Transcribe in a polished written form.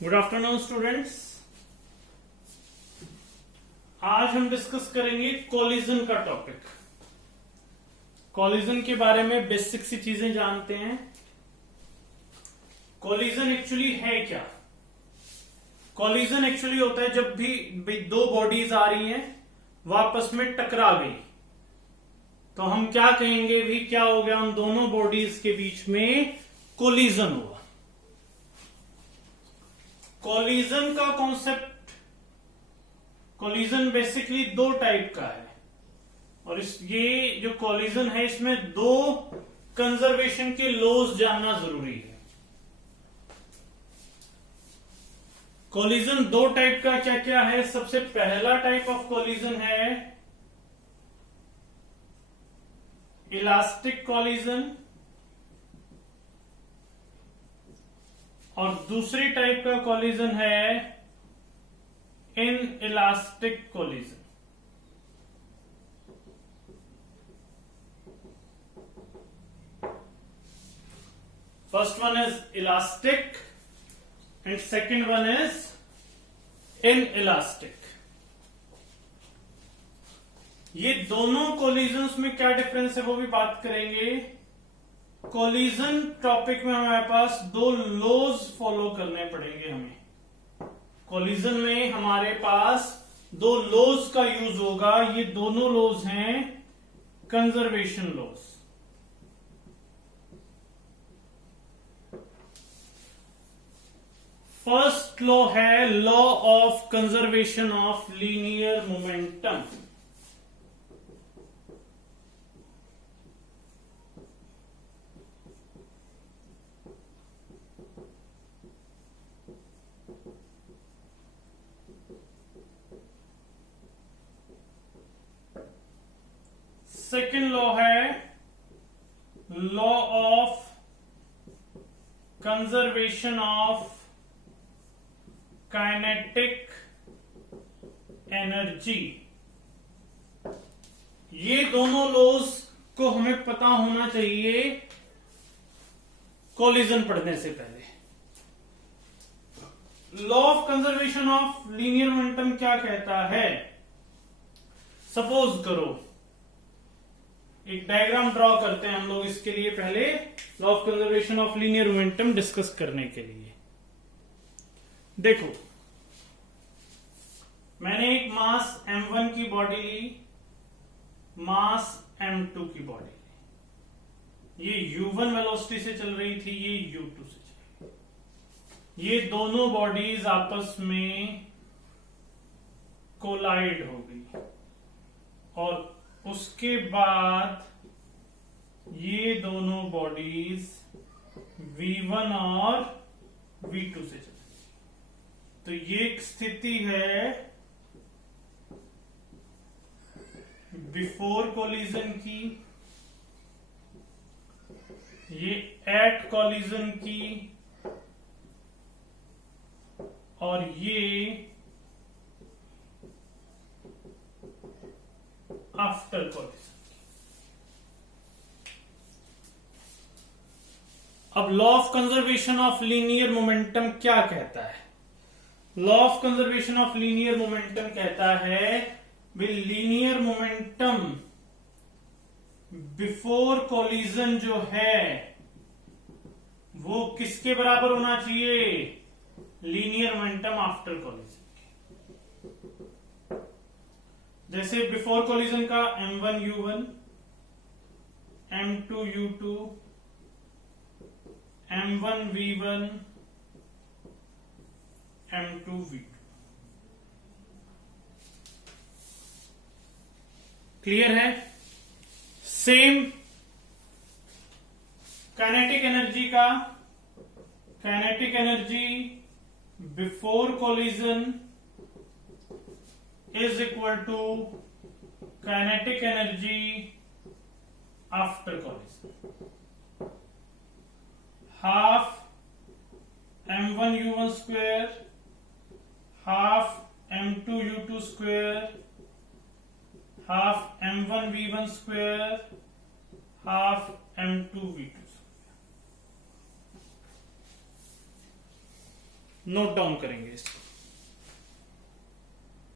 Good afternoon students. आज हम discuss करेंगे कोलिजन का टॉपिक। कोलिजन के बारे में बेसिक सी चीजें जानते हैं। कोलिजन एक्चुअली है क्या? कोलिजन एक्चुअली होता है जब भी दो बॉडीज आ रही हैं वो आपस में टकरा गई तो हम क्या कहेंगे, भी क्या हो गया, उन दोनों बॉडीज के बीच में कोलिजन हुआ। कोलिजन का कॉन्सेप्ट, कोलिजन बेसिकली दो टाइप का है और ये जो कोलिजन है इसमें दो कंजर्वेशन के लॉज जानना जरूरी है। कोलिजन दो टाइप का क्या क्या है? सबसे पहला टाइप ऑफ कोलिजन है इलास्टिक कोलिजन और दूसरी टाइप का कोलिजन है in elastic collision. First one is elastic and second one is in elastic. ये दोनों कोलिजन्स में क्या डिफरेंस है वो भी बात करेंगे। कोलिजन टॉपिक में हमारे पास दो लॉज फॉलो करने पड़ेंगे हमें। कोलिजन में हमारे पास दो लॉज का यूज होगा। ये दोनों लॉज हैं कंजर्वेशन लॉज। फर्स्ट लॉ है law of conservation of linear momentum. Second law है law of conservation of kinetic energy. ये दोनों लॉज को हमें पता होना चाहिए कोलिजन पढ़ने से पहले। Law of conservation of linear momentum क्या कहता है? सपोज करो, एक डायग्राम ड्रॉ करते हैं हम लोग इसके लिए, पहले law of conservation of linear momentum discuss करने के लिए। देखो, मैंने एक मास m1 की बॉडी ली, मास m2 की बॉडी ली। ये u1 वेलोसिटी से चल रही थी, ये u2 से चल रही थी। ये दोनों बॉडीज आपस में कोलाइड हो गई और उसके बाद ये दोनों बॉडीज V1 और V2 से चलती। तो ये एक स्थिति है बिफोर कोलिजन की, ये एट कोलिजन की और ये आफ्टर कोलिजन। अब law of conservation of linear momentum क्या कहता है? Law of conservation of linear momentum कहता है लीनियर मोमेंटम बिफोर कोलिजन जो है वो किसके बराबर होना चाहिए? Linear momentum after collision. जैसे बिफोर कोलिजन का m1 u1, m2 u2, m1 v1, m2 v2। Clear है? सेम काइनेटिक एनर्जी का, kinetic energy before collision is equal to kinetic energy after collision, half m1 u1 square half m2 u2 square half m1 v1 square half m2 v2 square। Note down करेंगे इसको।